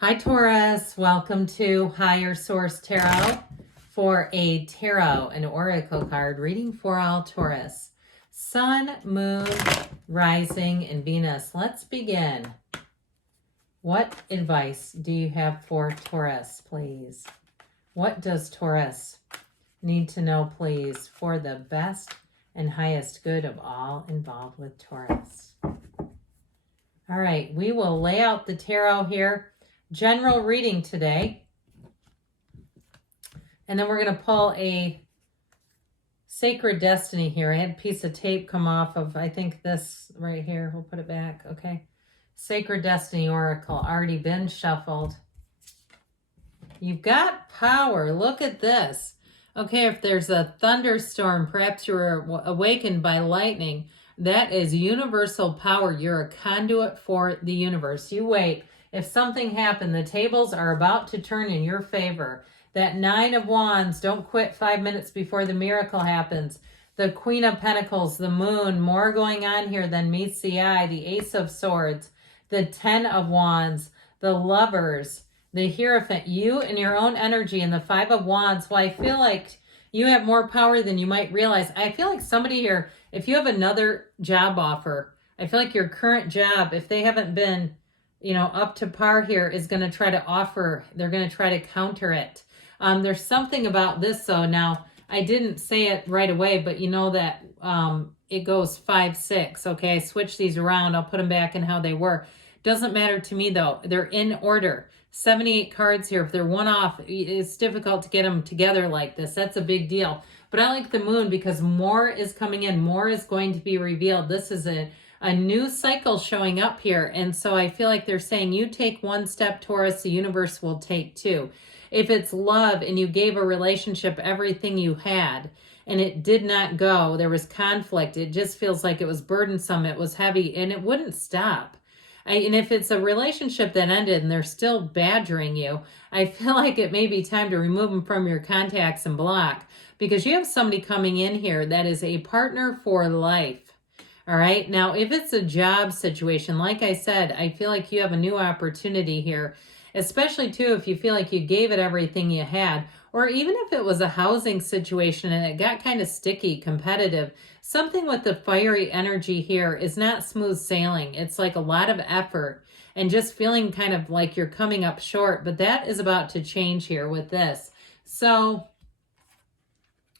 Hi Taurus, welcome to Higher Source Tarot for a tarot and oracle card reading for all Taurus. Sun, Moon, Rising, and Venus. Let's begin. What advice do you have for Taurus, please? What does Taurus need to know, please, for the best and highest good of all involved with Taurus? All right, we will lay out the tarot here. General reading today. And then we're going to pull a Sacred Destiny here. I had a piece of tape come off of, I think this right here. We'll put it back. Okay. Sacred Destiny Oracle. Already been shuffled. You've got power. Look at this. Okay, if there's a thunderstorm, perhaps you're awakened by lightning. That is universal power. You're a conduit for the universe. You wait. If something happened, the tables are about to turn in your favor. That Nine of Wands, don't quit 5 minutes before the miracle happens. The Queen of Pentacles, the Moon, more going on here than meets the eye. The Ace of Swords, the Ten of Wands, the Lovers, the Hierophant, you and your own energy, and the Five of Wands. Well, I feel like you have more power than you might realize. I feel like somebody here, if you have another job offer, I feel like your current job, if they haven't been up to par here, is going to try to offer, they're going to try to counter it. There's something about this though. Now, I didn't say it right away, but you know that it goes 5, 6. Okay, I switch these around. I'll put them back in how they were. Doesn't matter to me though. They're in order. 78 cards here. If they're one off, it's difficult to get them together like this. That's a big deal. But I like the Moon because more is coming in. More is going to be revealed. This is a new cycle showing up here. And so I feel like they're saying you take one step, Taurus, the universe will take two. If it's love and you gave a relationship everything you had and it did not go, there was conflict, it just feels like it was burdensome, it was heavy, and it wouldn't stop. And if it's a relationship that ended and they're still badgering you, I feel like it may be time to remove them from your contacts and block, because you have somebody coming in here that is a partner for life. All right. Now, if it's a job situation, like I said, I feel like you have a new opportunity here, especially too, if you feel like you gave it everything you had, or even if it was a housing situation and it got kind of sticky, competitive, something with the fiery energy here is not smooth sailing. It's like a lot of effort and just feeling kind of like you're coming up short, but that is about to change here with this. So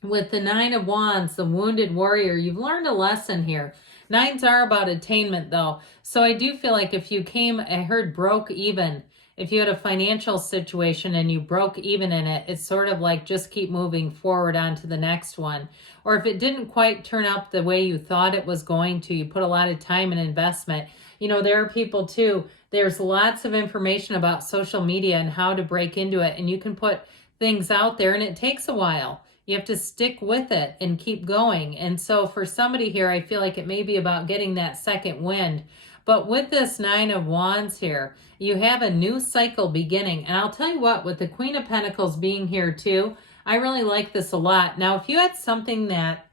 with the Nine of Wands, the Wounded Warrior, you've learned a lesson here. Nines are about attainment though. So I do feel like if you came, I heard broke even. If you had a financial situation and you broke even in it, it's sort of like just keep moving forward on to the next one. Or if it didn't quite turn out the way you thought it was going to, you put a lot of time and investment. There are people too, there's lots of information about social media and how to break into it. And you can put things out there and it takes a while. You have to stick with it and keep going. And so for somebody here, I feel like it may be about getting that second wind. But with this Nine of Wands here, you have a new cycle beginning. And I'll tell you what, with the Queen of Pentacles being here too, I really like this a lot. Now, if you had something that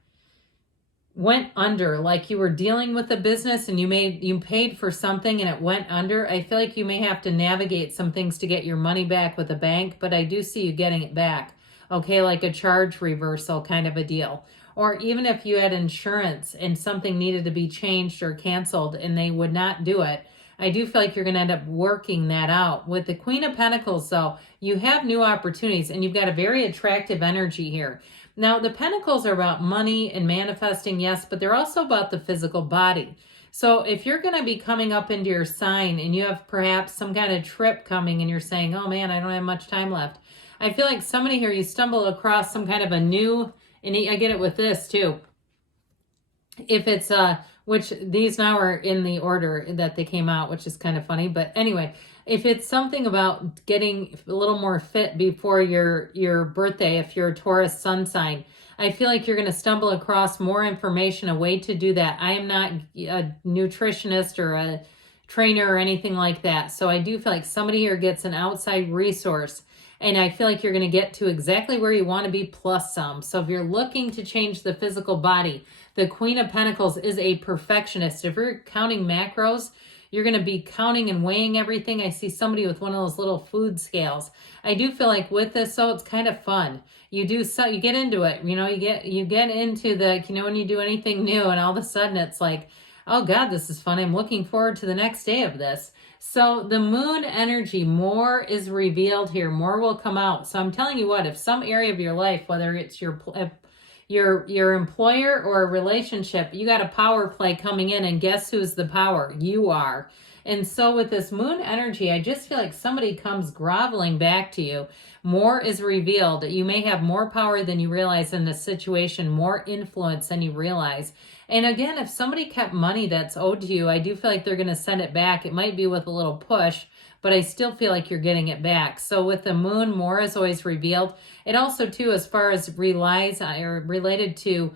went under, like you were dealing with a business and you paid for something and it went under, I feel like you may have to navigate some things to get your money back with a bank, but I do see you getting it back. Okay, like a charge reversal kind of a deal. Or even if you had insurance and something needed to be changed or canceled and they would not do it, I do feel like you're going to end up working that out. With the Queen of Pentacles, though, you have new opportunities and you've got a very attractive energy here. Now, the Pentacles are about money and manifesting, yes, but they're also about the physical body. So if you're going to be coming up into your sign and you have perhaps some kind of trip coming and you're saying, oh man, I don't have much time left. I feel like somebody here, you stumble across some kind of a new, and I get it with this too. If it's, which these now are in the order that they came out, which is kind of funny. But anyway, if it's something about getting a little more fit before your birthday, if you're a Taurus sun sign, I feel like you're going to stumble across more information, a way to do that. I am not a nutritionist or a trainer or anything like that. So I do feel like somebody here gets an outside resource. And I feel like you're going to get to exactly where you want to be plus some. So if you're looking to change the physical body, the Queen of Pentacles is a perfectionist. If you're counting macros, You're going to be counting and weighing everything. I see somebody with one of those little food scales. I do feel like with this, so it's kind of fun. You get into it, you know, you get into the, you know, when you do anything new and all of a sudden it's like, oh God, this is fun. I'm looking forward to the next day of this. So the moon energy, more is revealed here. More will come out. So I'm telling you what, if some area of your life, whether it's your employer or a relationship, you got a power play coming in, and guess who's the power? You are. And so with this moon energy, I just feel like somebody comes groveling back to you. More is revealed. You may have more power than you realize in the situation, more influence than you realize. And again, if somebody kept money that's owed to you, I do feel like they're going to send it back. It might be with a little push, but I still feel like you're getting it back. So with the moon, more is always revealed. It also, too, as far as related to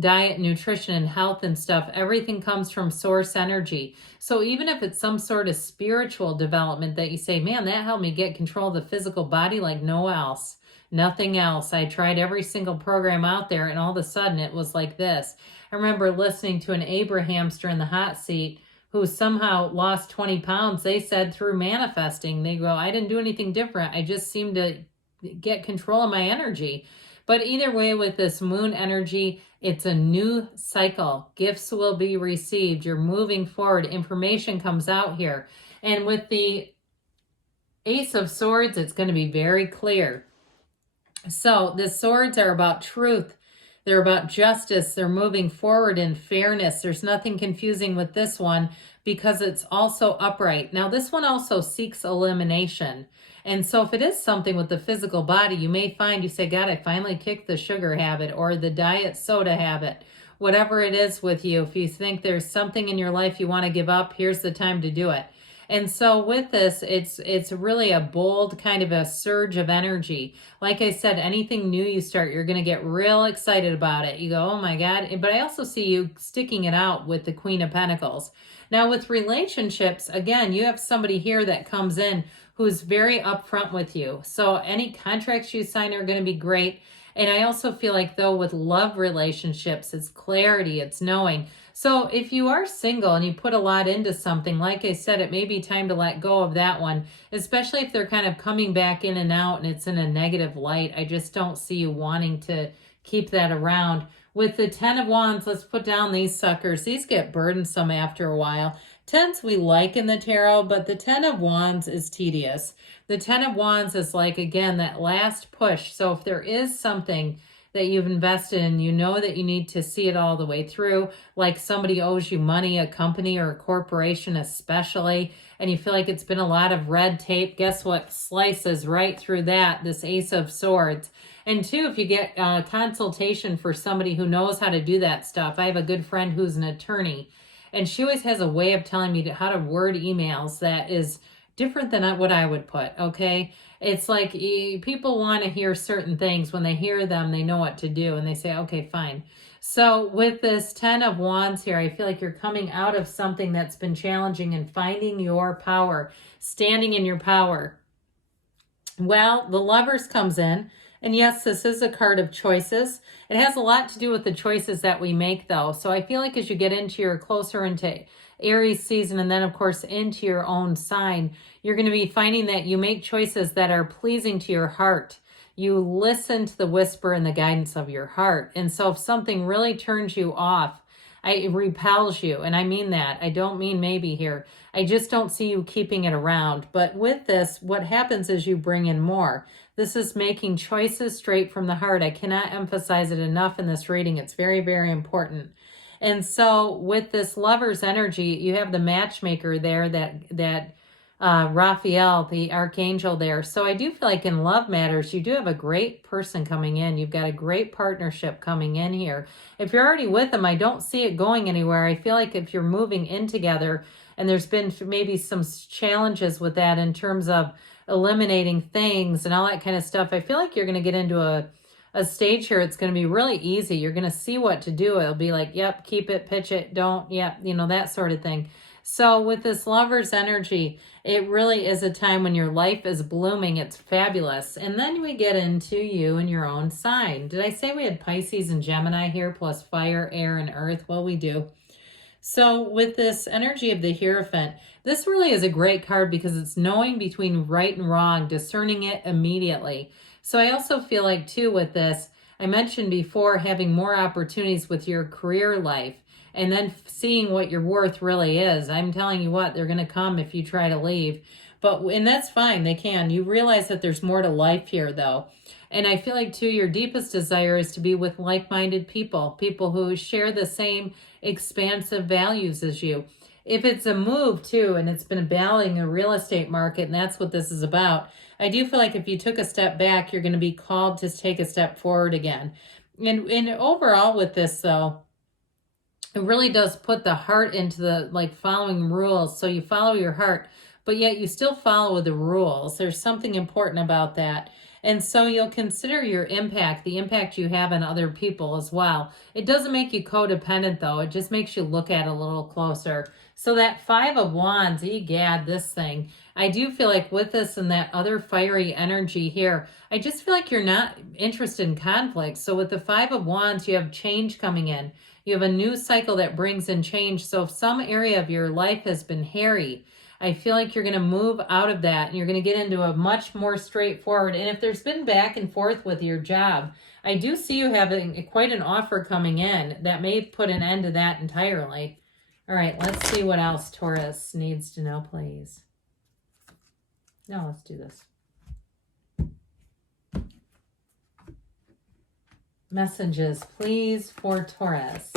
diet, nutrition, and health and stuff, everything comes from source energy. So even if it's some sort of spiritual development that you say, man, that helped me get control of the physical body like no else, nothing else. I tried every single program out there, and all of a sudden it was like this. I remember listening to an Abrahamster in the hot seat who somehow lost 20 pounds. They said through manifesting, they go, I didn't do anything different. I just seemed to get control of my energy. But either way, with this moon energy, it's a new cycle. Gifts will be received. You're moving forward. Information comes out here. And with the Ace of Swords, it's going to be very clear. So the swords are about truth. They're about justice. They're moving forward in fairness. There's nothing confusing with this one because it's also upright. Now, this one also seeks elimination. And so if it is something with the physical body, you may find you say, God, I finally kicked the sugar habit or the diet soda habit. Whatever it is with you, if you think there's something in your life you want to give up, here's the time to do it. And so with this, it's really a bold kind of a surge of energy. Like I said, anything new you start, you're going to get real excited about it. You go, oh my God. But I also see you sticking it out with the Queen of Pentacles. Now with relationships, again, you have somebody here that comes in who's very upfront with you. So any contracts you sign are going to be great. And I also feel like, though, with love relationships, it's clarity, it's knowing. So if you are single and you put a lot into something, like I said, it may be time to let go of that one, especially if they're kind of coming back in and out and it's in a negative light. I just don't see you wanting to keep that around. With the 10 of Wands, let's put down these suckers. These get burdensome after a while. 10s we like in the tarot, but the 10 of Wands is tedious. The 10 of Wands is like, again, that last push. So if there is something that you've invested in, you know that you need to see it all the way through, like somebody owes you money, a company or a corporation especially, and you feel like it's been a lot of red tape, guess what slices right through that? This Ace of Swords. And two, if you get a consultation for somebody who knows how to do that stuff. I have a good friend who's an attorney, and she always has a way of telling me how to word emails that is different than what I would put, okay? It's like people want to hear certain things. When they hear them, they know what to do, and they say, okay, fine. So with this 10 of Wands here, I feel like you're coming out of something that's been challenging and finding your power, standing in your power. Well, the Lovers comes in. And yes, this is a card of choices. It has a lot to do with the choices that we make, though. So I feel like as you get into your closer into Aries season and then, of course, into your own sign, you're going to be finding that you make choices that are pleasing to your heart. You listen to the whisper and the guidance of your heart. And so if something really turns you off, it repels you. And I mean that. I don't mean maybe here. I just don't see you keeping it around. But with this, what happens is you bring in more. This is making choices straight from the heart. I cannot emphasize it enough in this reading. It's very, very important. And so with this Lover's energy, you have the matchmaker there, that Raphael, the archangel there. So I do feel like in love matters, you do have a great person coming in. You've got a great partnership coming in here. If you're already with them, I don't see it going anywhere. I feel like if you're moving in together, and there's been maybe some challenges with that in terms of eliminating things and all that kind of stuff, I feel like you're going to get into a stage here. It's going to be really easy. You're going to see what to do. It'll be like, yep, keep it, pitch it, don't, yep, that sort of thing. So with this Lover's energy, it really is a time when your life is blooming. It's fabulous. And then we get into you and your own sign. Did I say we had Pisces and Gemini here plus fire, air, and earth? Well, we do. So with this energy of the Hierophant, this really is a great card because it's knowing between right and wrong, discerning it immediately. So I also feel like too with this, I mentioned before having more opportunities with your career life and then seeing what your worth really is. I'm telling you what, they're going to come if you try to leave. And that's fine, they can. You realize that there's more to life here though. And I feel like too, your deepest desire is to be with like-minded people, people who share the same expansive values as you. If it's a move too, and it's been battling a real estate market, and that's what this is about, I do feel like if you took a step back, you're going to be called to take a step forward again. And overall with this though, it really does put the heart into the like following rules. So you follow your heart, but yet you still follow the rules. There's something important about that. And so you'll consider your impact, the impact you have on other people as well. It doesn't make you codependent though. It just makes you look at it a little closer. So that 5 of Wands, egad, this thing, I do feel like with this and that other fiery energy here, I just feel like you're not interested in conflict. So with the 5 of Wands, you have change coming in. You have a new cycle that brings in change. So if some area of your life has been hairy, I feel like you're going to move out of that and you're going to get into a much more straightforward. And if there's been back and forth with your job, I do see you having quite an offer coming in that may put an end to that entirely. All right, let's see what else Taurus needs to know, please. No, let's do this. Messages, please, for Taurus.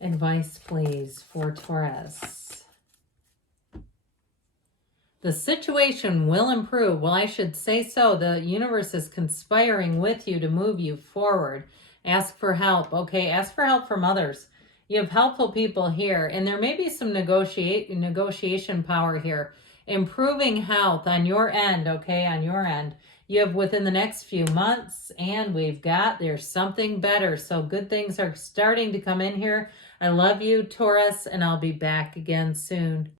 Advice, please, for Taurus. The situation will improve. Well, I should say so. The universe is conspiring with you to move you forward. Ask for help. Okay, ask for help from others. You have helpful people here, and there may be some negotiation power here. Improving health on your end, okay, on your end. You have within the next few months, and there's something better. So good things are starting to come in here. I love you, Taurus, and I'll be back again soon.